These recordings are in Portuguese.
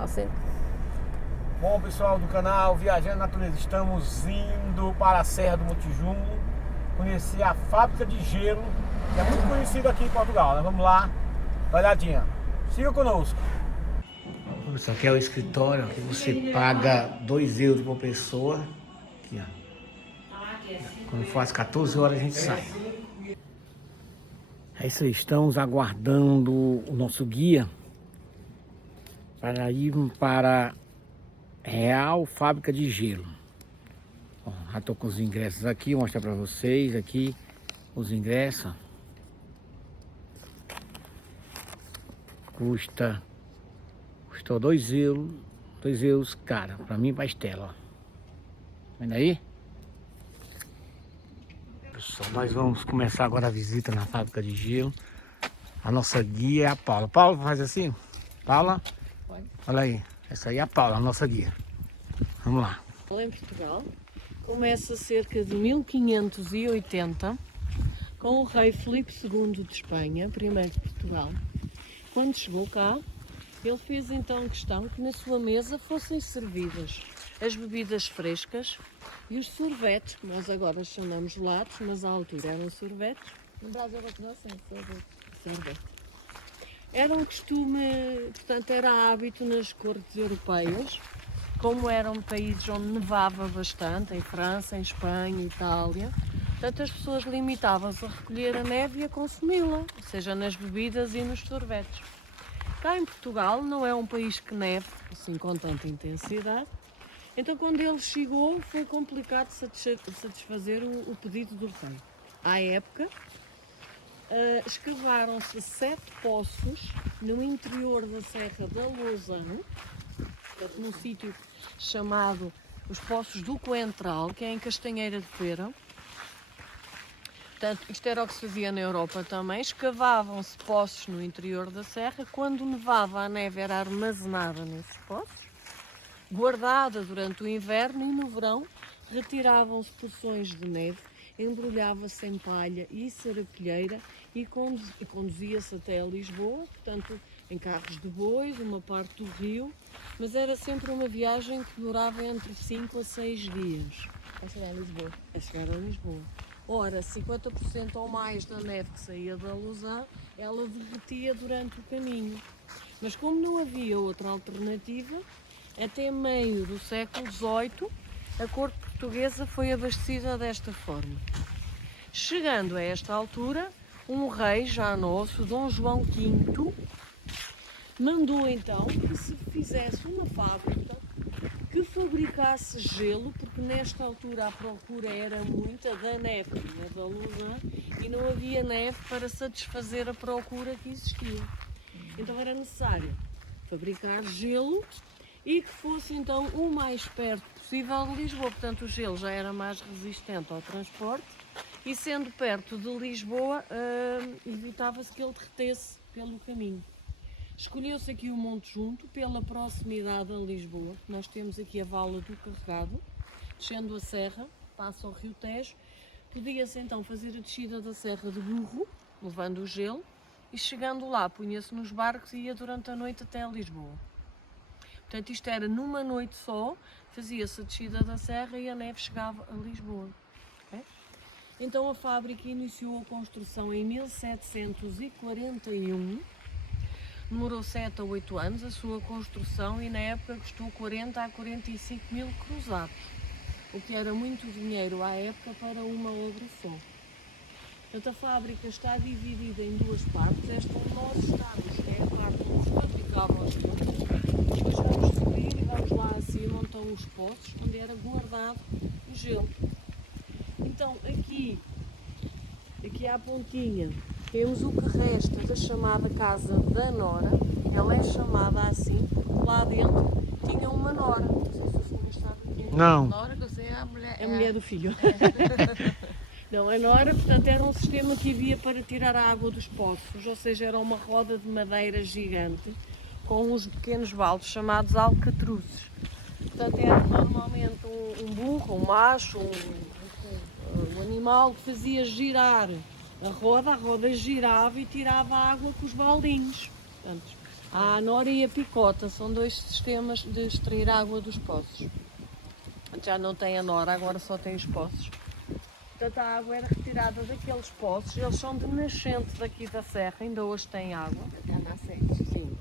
Assim. Bom, pessoal do canal Viajando Natureza, estamos indo para a Serra do Montijumo conhecer a fábrica de gelo, que é muito conhecida aqui em Portugal, né? Vamos lá, dá uma olhadinha. Siga conosco. Isso aqui é o escritório que você paga 2 euros por pessoa. Aqui, ó. Quando for às 14 horas a gente sai. É isso aí, estamos aguardando o nosso guia para ir para Real Fábrica de Gelo. Ó, já estou com os ingressos aqui, vou mostrar para vocês aqui os ingressos. Custou 2 euros, 2 euros, cara, para mim e para Estela, ó. Vendo aí? Pessoal, nós vamos começar agora a visita na fábrica de gelo. A nossa guia é a Paula. Paula, faz assim? Paula? Pode. Olha aí, essa aí é a Paula, a nossa guia. Vamos lá. Em Portugal começa cerca de 1580 com o rei Filipe II de Espanha, primeiro de Portugal. Quando chegou cá, ele fez então questão que na sua mesa fossem servidas as bebidas frescas e os sorvetes, que nós agora chamamos latos, mas à altura eram sorvetes. No Brasil continua assim, Sorvete. Era um costume, portanto era hábito nas cortes europeias, como eram países onde nevava bastante, em França, em Espanha, Itália, portanto as pessoas limitavam-se a recolher a neve e a consumi-la, ou seja, nas bebidas e nos sorvetes. Cá em Portugal não é um país que neve assim com tanta intensidade, então quando ele chegou foi complicado satisfazer o pedido do rei. À época, escavaram-se 7 poços no interior da Serra da Lousã, portanto, num sítio chamado os Poços do Coentral, que é em Castanheira de Pera. Portanto, isto era o que se fazia na Europa também. Escavavam-se poços no interior da serra. Quando nevava, a neve era armazenada nesses poços, guardada durante o inverno, e no verão retiravam-se porções de neve, embrulhava-se em palha e serapilheira e conduzia-se até a Lisboa, portanto, em carros de bois, uma parte do rio, mas era sempre uma viagem que durava entre 5 a 6 dias. a chegar em Lisboa. A chegar a Lisboa. Ora, 50% ou mais da neve que saía da Lousã, ela derretia durante o caminho. Mas como não havia outra alternativa, até meio do século XVIII, a corte portuguesa foi abastecida desta forma. Chegando a esta altura, um rei já nosso, Dom João V, mandou então que se fizesse uma fábrica que fabricasse gelo, porque nesta altura a procura era muita da neve, da Lousã, e não havia neve para satisfazer a procura que existia. Então era necessário fabricar gelo e que fosse então o mais perto possível de Lisboa. Portanto, o gelo já era mais resistente ao transporte e, sendo perto de Lisboa, evitava-se que ele derretesse pelo caminho. Escolheu-se aqui o Monte Junto pela proximidade a Lisboa. Nós temos aqui a Vala do Carregado, descendo a serra, passa ao Rio Tejo. Podia-se então fazer a descida da serra de burro, levando o gelo, e chegando lá punha-se nos barcos e ia durante a noite até a Lisboa. Portanto, isto era numa noite só, fazia-se a descida da serra e a neve chegava a Lisboa. Okay? Então a fábrica iniciou a construção em 1741, demorou 7 a 8 anos a sua construção e na época custou 40 a 45 mil cruzados, o que era muito dinheiro à época para uma obra só. Portanto, a fábrica está dividida em 2 partes. Esta onde nós estamos é a parte onde se fabricavam as coisas. Depois vamos subir e vamos lá acima onde estão os poços, onde era guardado o gelo. Então, aqui à pontinha, temos o que resta da chamada Casa da Nora. Ela é chamada assim porque lá dentro tinha uma nora. Não sei se o senhor sabe o que é. Não. Na hora que eu sei, a mulher. A mulher do filho. Não, a nora, portanto, era um sistema que havia para tirar a água dos poços, ou seja, era uma roda de madeira gigante com uns pequenos baldes chamados alcatruzes. Portanto, era normalmente um burro, um macho, um animal que fazia girar a roda girava e tirava a água com os baldinhos. Portanto, A Anora e a Picota são dois sistemas de extrair água dos poços. Já não tem a Anora, agora só tem os poços. Portanto, a água era retirada daqueles poços, eles são de nascente daqui da serra, ainda hoje tem água. Está na sede. Sim.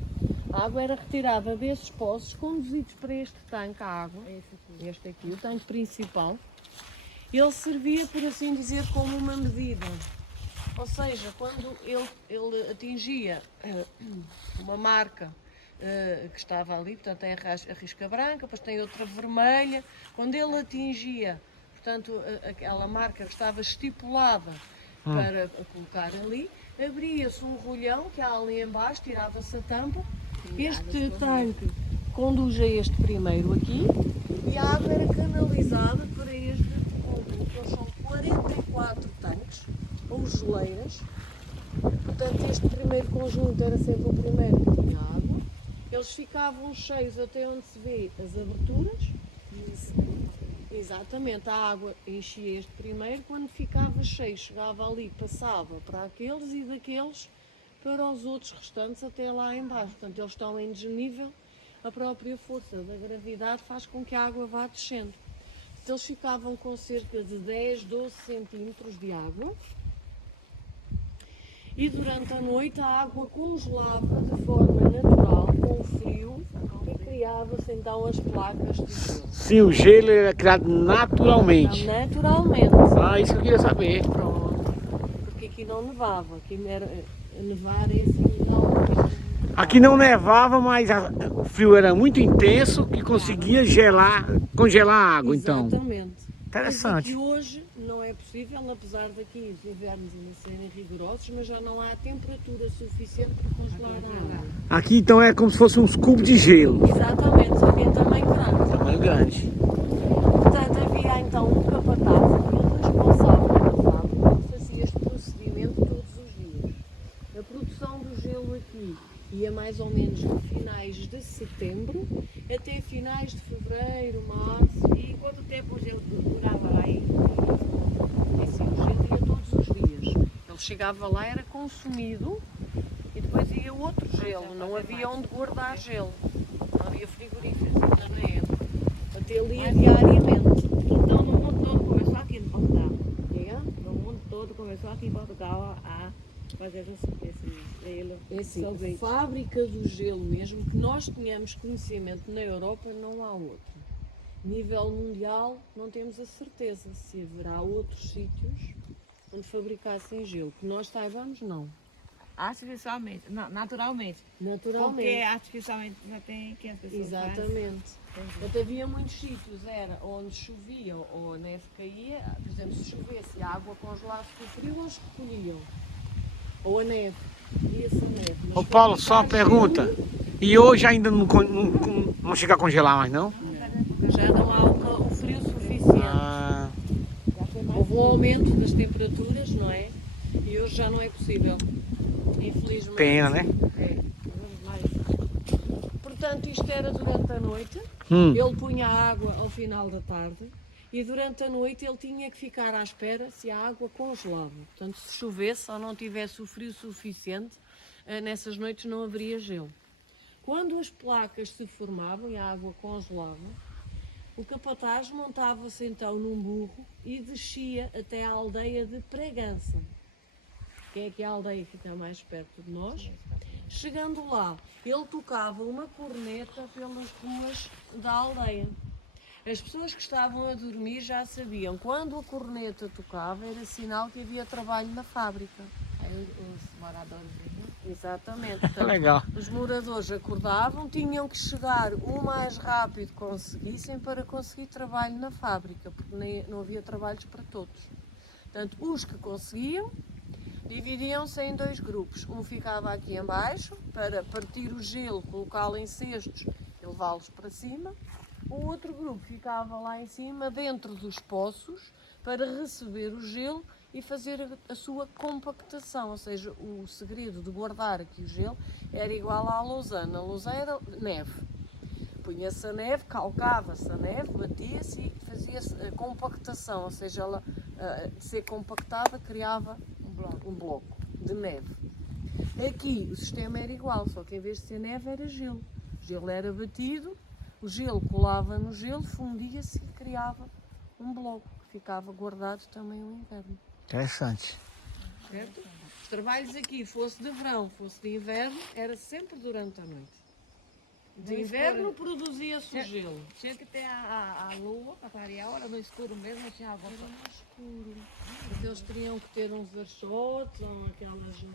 A água era retirada desses poços, conduzidos para este tanque, a água. Este aqui, o tanque principal. Ele servia, por assim dizer, como uma medida. Ou seja, quando ele atingia uma marca que estava ali, portanto tem a risca branca, depois tem outra vermelha, quando ele atingia, portanto, aquela marca que estava estipulada para colocar ali, abria-se um rolhão que há ali em baixo, tirava-se a tampa, este tanque conduz a este primeiro aqui e a água era canalizada para este conjunto. Eles são 44 tanques, ou geleiras. Portanto, este primeiro conjunto era sempre o primeiro que tinha água. Eles ficavam cheios até onde se vê as aberturas. Exatamente, a água enchia este primeiro, quando ficava cheio, chegava ali, passava para aqueles e daqueles para os outros restantes até lá em baixo. Portanto, eles estão em desnível, a própria força da gravidade faz com que a água vá descendo. Eles ficavam com cerca de 10, 12 centímetros de água e durante a noite a água congelava de forma natural, com o frio, e criava-se então as placas de gelo. Sim, o gelo era criado naturalmente. Então, naturalmente. Ah, isso que eu queria saber. Pronto. Porque aqui não nevava, aqui era nevar é assim, não. Aqui não nevava, mas o frio era muito intenso que conseguia congelar a água, então. Exatamente. Interessante. Mas aqui hoje não é possível, apesar daqui os invernos ainda serem rigorosos, mas já não há temperatura suficiente para congelar a água. Aqui então é como se fossem uns cubos de gelo. Exatamente, só que em tamanho grande. Tamanho grande. Portanto, havia então um capataz, aquele responsável pela fábrica, que fazia este procedimento todos os dias. A produção do gelo aqui ia mais ou menos de finais de setembro até finais de fevereiro, março. E quanto tempo o gelo durava aí? Assim, o gelo ia todos os dias. Ele chegava lá, era consumido e depois ia outro gelo. Não havia onde guardar gelo. Não havia frigoríficos ainda na época. Até ele ia diariamente. Então no mundo todo começou aqui em Portugal. Diga? No mundo todo começou aqui em Portugal a fazer esse gelo. É assim, Sorvete. fábrica do gelo mesmo, que nós tenhamos conhecimento na Europa, não há outra. Nível mundial, não temos a certeza se haverá outros sítios onde fabricassem gelo. Que nós saibamos, não. Artificialmente, não, naturalmente. Porque Naturalmente. artificialmente já tem 500 pessoas. Exatamente. Portanto, havia muitos sítios, era onde chovia ou a neve caía, por exemplo, se chovesse e a água congelasse com o frio, eles recolhiam. Ou a neve, ia-se a neve. Mas Ô Paulo, só uma fabricar pergunta. gelo, E hoje ainda não chega a congelar mais, não? já não há o frio suficiente. Ah, Houve um aumento das temperaturas, não é? E hoje já não é possível. Infelizmente. pena, né? É. Portanto, isto era durante a noite. Hum. Ele punha a água ao final da tarde e durante a noite ele tinha que ficar à espera se a água congelava. Portanto, se chovesse ou não tivesse o frio suficiente, nessas noites não haveria gelo. Quando as placas se formavam e a água congelava, o capataz montava-se então num burro e descia até à aldeia de Pregança, que é aqui a aldeia que fica mais perto de nós. Chegando lá, ele tocava uma corneta pelas ruas da aldeia. As pessoas que estavam a dormir já sabiam, quando a corneta tocava, era sinal que havia trabalho na fábrica. Aí os moradores vinham. Exatamente. Portanto, Legal. os moradores acordavam, tinham que chegar o mais rápido que conseguissem para conseguir trabalho na fábrica, porque não havia trabalhos para todos. Portanto, os que conseguiam, dividiam-se em dois grupos. Um ficava aqui em baixo para partir o gelo, colocá-lo em cestos e levá-los para cima. O outro grupo ficava lá em cima, dentro dos poços, para receber o gelo e fazer a sua compactação. Ou seja, o segredo de guardar aqui o gelo era igual à lousana. A lousana era neve. Punha-se a neve, calcava-se a neve, batia-se e fazia-se a compactação. Ou seja, ela, de ser compactada, criava um bloco de neve. Aqui o sistema era igual, só que em vez de ser neve era gelo. O gelo era batido, o gelo colava no gelo, fundia-se e criava um bloco que ficava guardado também o inverno. Interessante. Certo? Os trabalhos aqui, fosse de verão, fosse de inverno, era sempre durante a noite. De inverno produzia-se o gelo. Tinha que ter a lua para variar, era no escuro mesmo, tinha a Era volta. no escuro. Porque eles teriam que ter uns archotes ou aquelas.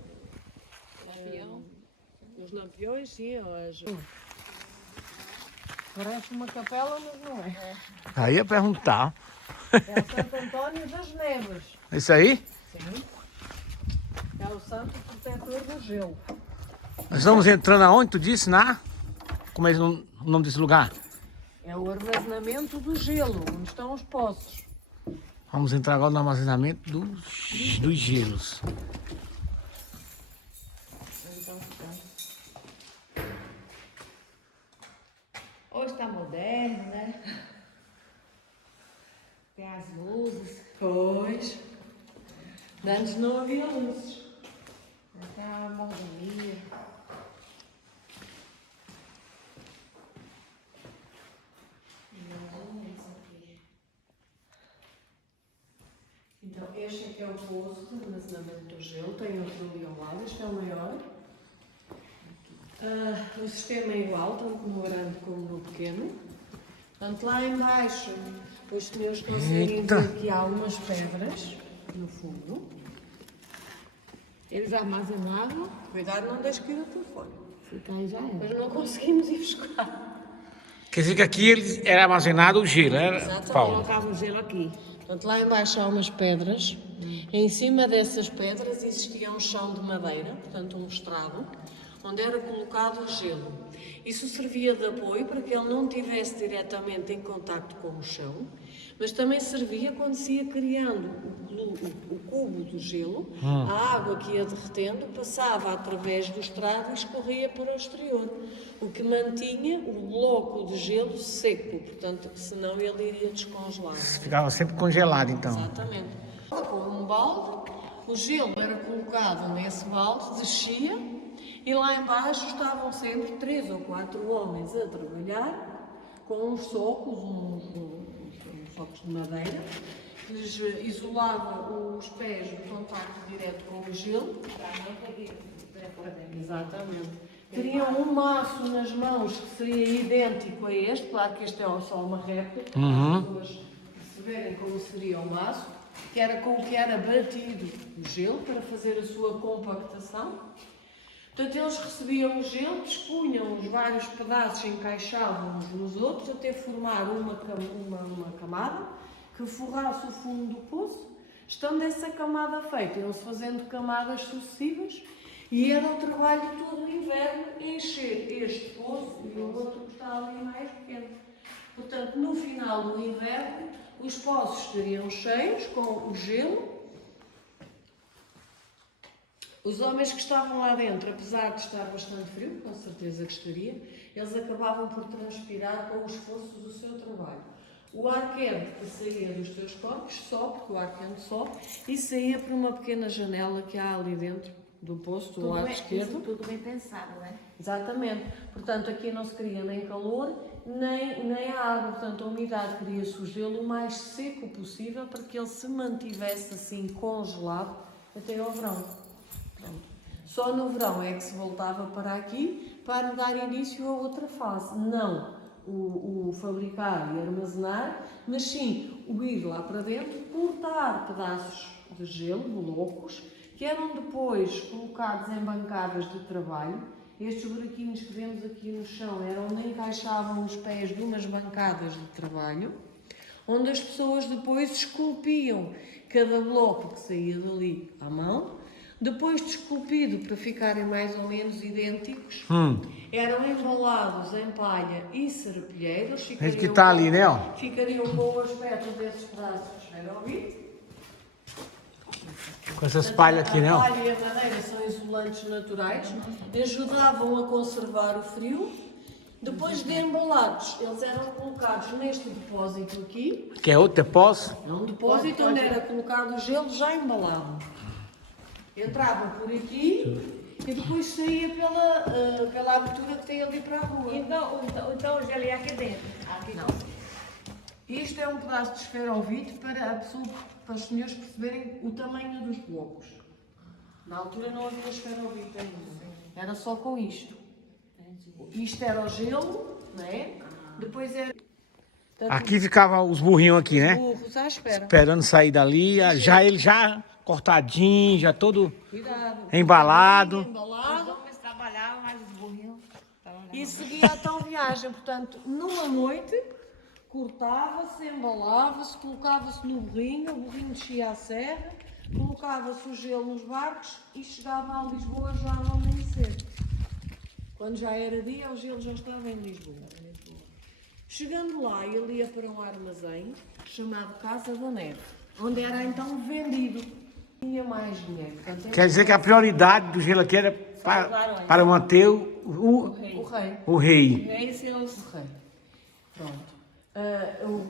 Lampião. Os lampiões, sim. Ou parece uma capela, mas não é. Aí ia perguntar. É o Santo António das Neves. Isso aí? Sim. É o santo protetor do gelo. Nós estamos entrando aonde? Tu disse? Como é o nome desse lugar? É o armazenamento do gelo, onde estão os poços. Vamos entrar agora no armazenamento dos gelos. Hoje está moderno, né? Tem as luzes. Pois. Antes não havia luzes. Tem a mordomia. Então, este aqui é o poço de armazenamento do gelo. Tem outro ali ao lado, este é o maior. O sistema é igual, tanto no grande como no pequeno. Portanto, lá em baixo, os senhores conseguem Eita. ver que há umas pedras no fundo. Eles armazenavam, Cuidado, não deixe cair o telefone. fica aí já era. Mas não conseguimos ir buscar. Quer dizer que aqui era armazenado o gelo, era, Exatamente. Paulo? Colocava o gelo aqui. Portanto, lá embaixo há umas pedras. Em cima dessas pedras existia um chão de madeira, portanto um estrado, onde era colocado o gelo. Isso servia de apoio para que ele não estivesse diretamente em contacto com o chão, mas também servia quando se ia criando o cubo do gelo, a água que ia derretendo passava através do estrado e escorria para o exterior, o que mantinha o bloco de gelo seco, portanto, senão ele iria descongelar. Ficava sempre congelado, então. Exatamente. Com um balde, o gelo era colocado nesse balde, descia e lá embaixo estavam sempre 3 ou 4 homens a trabalhar com uns socos, uns socos de madeira, que lhes isolava os pés do contacto direto com o gelo. Exatamente. Teriam um maço nas mãos que seria idêntico a este, claro que este é só uma réplica, para as pessoas perceberem como seria o maço, que era com o que era batido o gelo para fazer a sua compactação. Portanto, eles recebiam o gelo, dispunham os vários pedaços, encaixavam uns nos outros até formar uma camada que forrasse o fundo do poço. Estando essa camada feita, iam-se fazendo camadas sucessivas e era o trabalho todo o inverno encher este poço e o outro que está ali mais pequeno. Portanto, no final do inverno, os poços estariam cheios com o gelo. Os homens que estavam lá dentro, apesar de estar bastante frio, com certeza que estaria, eles acabavam por transpirar com o esforço do seu trabalho. O ar quente que saía dos seus corpos sobe, porque o ar quente sobe, e saía por uma pequena janela que há ali dentro do poço, do lado esquerdo. Tudo bem pensado, né? Exatamente. Portanto, aqui não se cria nem calor, nem a água. Portanto, a umidade cria-se o gelo o mais seco possível para que ele se mantivesse assim congelado até ao verão. Só no verão é que se voltava para aqui para dar início a outra fase. Não o fabricar e armazenar, mas sim o ir lá para dentro, cortar pedaços de gelo, blocos, que eram depois colocados em bancadas de trabalho. Estes buraquinhos que vemos aqui no chão eram onde encaixavam os pés de umas bancadas de trabalho, onde as pessoas depois esculpiam cada bloco que saía dali à mão. Depois de esculpido para ficarem mais ou menos idênticos, eram embalados em palha e serapilheiros. Esse que está ali, né? Ó. Ficariam com o aspecto desses braços. Espera ouvir? Com essas palhas aqui, né? A Ó. palha e a madeira são isolantes naturais, ajudavam a conservar o frio. Depois de embalados, eles eram colocados neste depósito aqui. Que é outro depósito. É um depósito onde era colocado o gelo já embalado. Entrava por aqui E depois saía pela abertura que tem ali para a rua. Então o gelo ia aqui dentro. Aqui não. Isto é um pedaço de esferovite para os senhores perceberem o tamanho dos blocos. Na altura não havia esferovite ainda. Era só com isto. Isto era o gelo, não é? Depois era... Aqui ficavam os burrinhos aqui, né? Burros à espera. Esperando sair dali, ele já cortadinho, já todo Cuidado. embalado. Os Embalado. homens trabalhavam, mas os burrinhos trabalhavam. E seguia a tal viagem. Portanto, numa noite, cortava-se, embalava-se, colocava-se no burrinho, o burrinho descia a serra, colocava-se o gelo nos barcos e chegava a Lisboa já ao amanhecer. Quando já era dia, o gelo já estava em Lisboa. Chegando lá, ele ia para um armazém chamado Casa da Neve, onde era então vendido. Tinha mais dinheiro. Portanto, Quer dizer que a prioridade do gelo aqui era para manter o rei. o rei. Rei e seus... O rei. Pronto.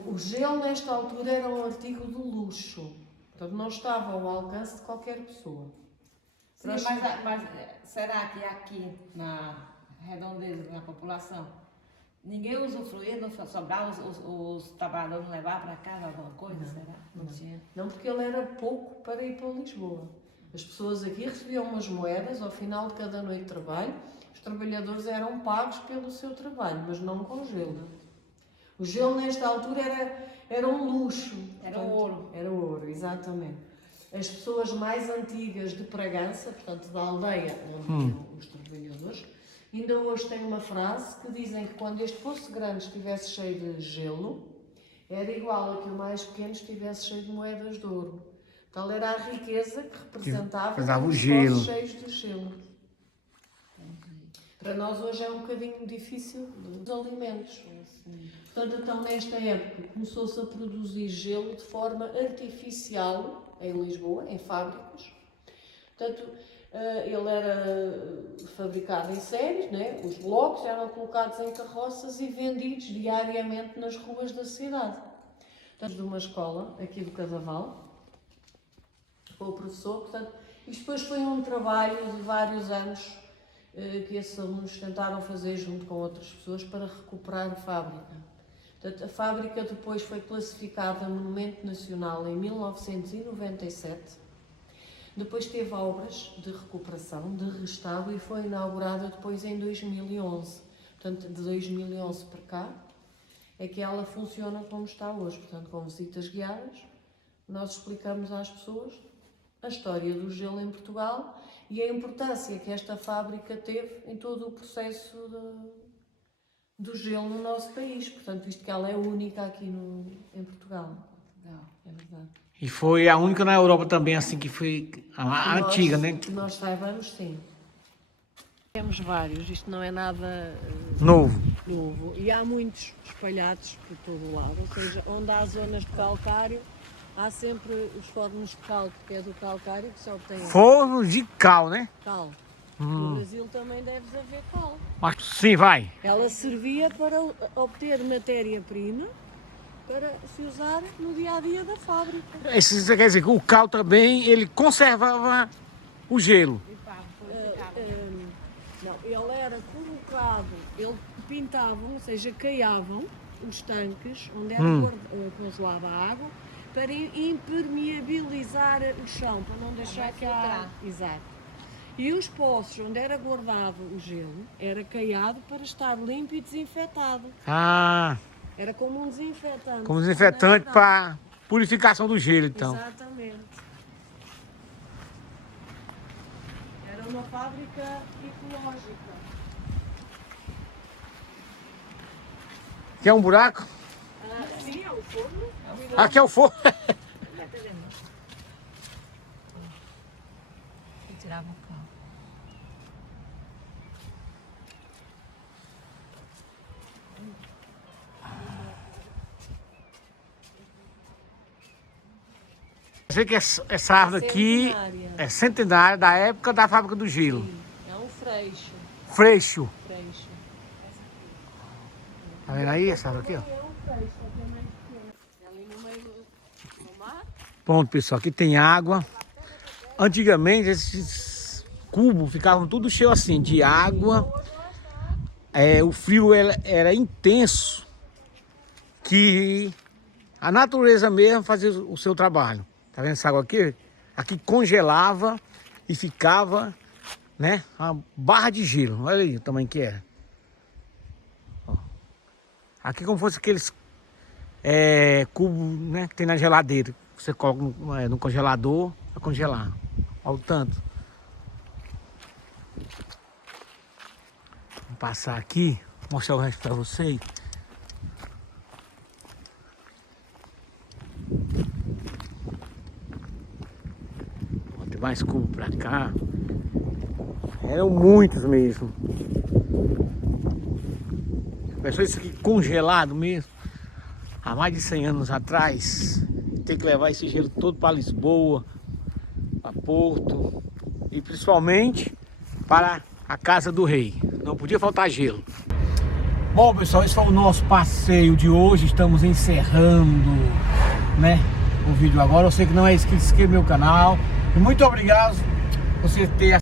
O gelo, nesta altura, era um artigo de luxo. Portanto, não estava ao alcance de qualquer pessoa. Sim, mas será que aqui na redondeza, na população, ninguém usufruía, não sobrava, os trabalhadores não levavam para casa alguma coisa, será? Não tinha. Não, porque ele era pouco para ir para Lisboa. As pessoas aqui recebiam umas moedas ao final de cada noite de trabalho. Os trabalhadores eram pagos pelo seu trabalho, mas não com gelo. O gelo, nesta altura, era um luxo. Era ouro. Era ouro, exatamente. As pessoas mais antigas de Bragança, portanto, da aldeia onde iam os trabalhadores, ainda hoje tem uma frase que dizem que quando este poço grande estivesse cheio de gelo, era igual a que o mais pequeno estivesse cheio de moedas de ouro. Tal era a riqueza que representava o os gelo. poços cheios de gelo. Para nós hoje é um bocadinho difícil dos alimentos. Portanto, então, nesta época, começou-se a produzir gelo de forma artificial em Lisboa, em fábricas. Portanto, ele era fabricado em séries, né? Os blocos eram colocados em carroças e vendidos diariamente nas ruas da cidade. Portanto, de uma escola, aqui do Cadaval, com o professor. Portanto, isto depois foi um trabalho de vários anos que esses alunos tentaram fazer junto com outras pessoas para recuperar a fábrica. Portanto, a fábrica depois foi classificada Monumento Nacional em 1997. Depois teve obras de recuperação, de restauro e foi inaugurada depois em 2011. Portanto, de 2011 para cá é que ela funciona como está hoje. Portanto, com visitas guiadas, nós explicamos às pessoas a história do gelo em Portugal e a importância que esta fábrica teve em todo o processo do gelo no nosso país. Portanto, visto que ela é única aqui em Portugal. Não. É verdade. E foi a única na Europa também, assim, que foi a antiga, né? Que nós saibamos, sim. Temos vários, isto não é nada Novo. novo. E há muitos espalhados por todo o lado. Ou seja, onde há zonas de calcário, há sempre os fornos de cal, porque é do calcário que se obtém Fornos de cal, né? cal. No Brasil também deves haver cal. Mas sim, vai. Ela servia para obter matéria-prima para se usar no dia-a-dia da fábrica. Isso quer dizer que o cal também, ele conservava o gelo. Não, ele era colocado, ele pintavam, ou seja, caiavam os tanques onde era congelada a água para impermeabilizar o chão, para não deixar que a... Exato. E os poços onde era guardado o gelo, era caiado para estar limpo e desinfetado. Ah, Era como um desinfetante. como desinfetante para purificação do gelo, então. Exatamente. Era uma fábrica ecológica. Quer um buraco? Sim, é o forno. Aqui é o forno. Eu tirava o pau. Sei que essa árvore aqui é centenária da época da fábrica do gelo. Sim, é um freixo. Freixo. Freixo. Tá vendo aí essa árvore aqui, ó? É um freixo, só que é mais pequeno. É ali no meio do mar. Pronto, pessoal, aqui tem água. Antigamente, esses cubos ficavam tudo cheio assim de água. O frio era intenso, que a natureza mesmo fazia o seu trabalho. Tá vendo essa água aqui? Aqui congelava e ficava, né, uma barra de gelo. Olha aí o tamanho que era. Ó. Aqui como fosse aqueles cubos, né, que tem na geladeira. Você coloca no congelador para congelar. Olha o tanto. Vou passar aqui, mostrar o resto para vocês. Tem mais cubo para cá. Eram muitos mesmo. Pensou isso aqui congelado mesmo? Há mais de 100 anos atrás. Tem que levar esse gelo todo para Lisboa, para Porto e principalmente para a casa do rei. Não podia faltar gelo. Bom, pessoal, esse foi o nosso passeio de hoje. Estamos encerrando, né, o vídeo agora. Eu sei que não é inscrito, se inscreva no meu canal. E muito obrigado por você ter